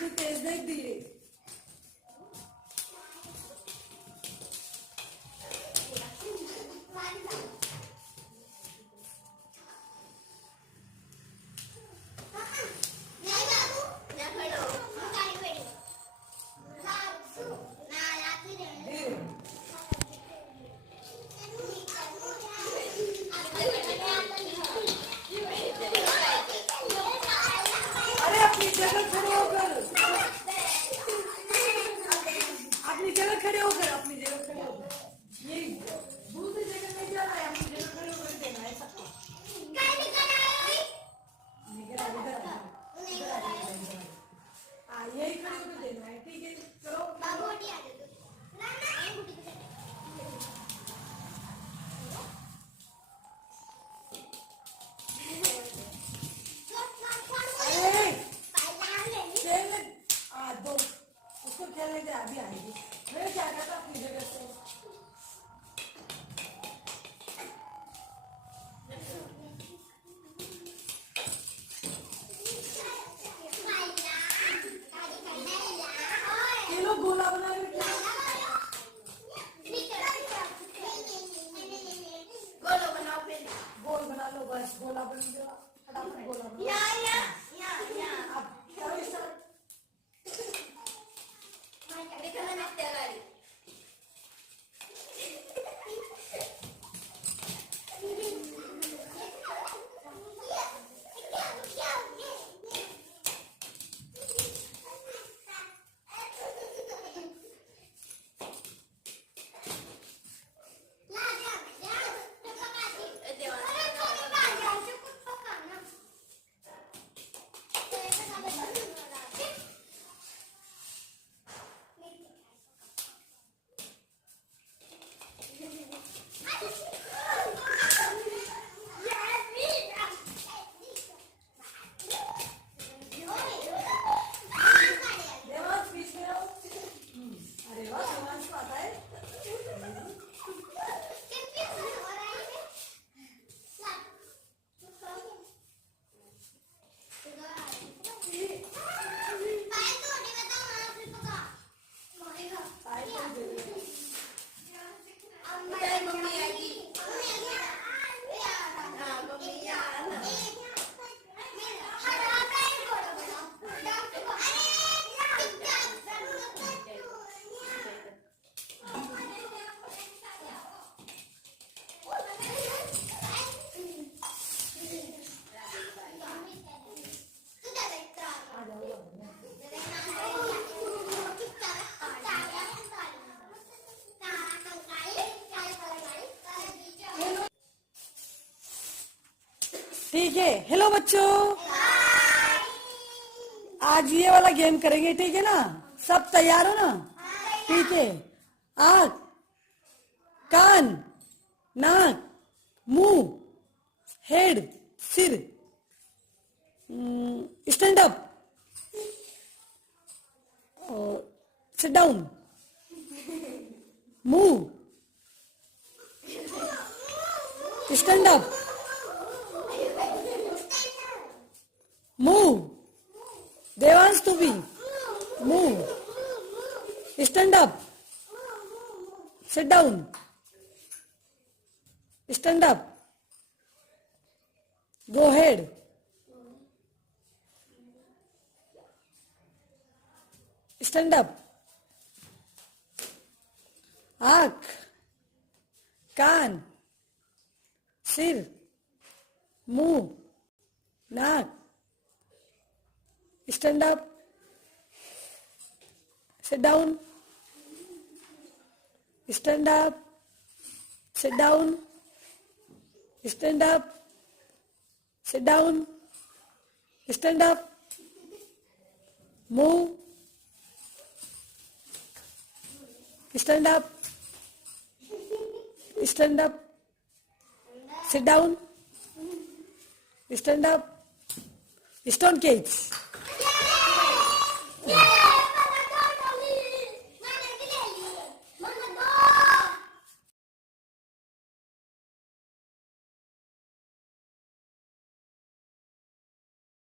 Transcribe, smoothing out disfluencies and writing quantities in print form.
इतनी तेज नहीं धीरे। अरे अपनी जगह खड़े होकर, अपनी जगह खड़े होकर, अपनी जगह खड़े होकर। ये दूसरी जगह नहीं जाना है, अपनी जगह खड़े होकर देना है सबको। इधर आ, इधर आ, इधर आ, इधर आ। हाँ, यही खड़े होकर देना है, ठीक है? चलो दो उसको खेलने दे, अभी आएगी। मैं क्या करता अपनी जगह से। ये लोग गोला बना रहे हैं। गोल बना लो, बस गोला बन गया, फटाफट गोला बना लो। अब करो स्टार्ट। ठीक है, हेलो बच्चों, आज ये वाला गेम करेंगे, ठीक है ना? सब तैयार हो ना? ठीक है। आँख, कान, नाक, मुंह, हेड, सिर, stand up, sit down, move, stand up, move. Devans to be. Move. Stand up. Sit down. Stand up. Go ahead. Stand up. आँख, कान, सिर, मुंह, नाक, stand up, sit down, stand up, sit down, stand up, sit down, stand up, move, stand up, sit down, stand up, stone cage.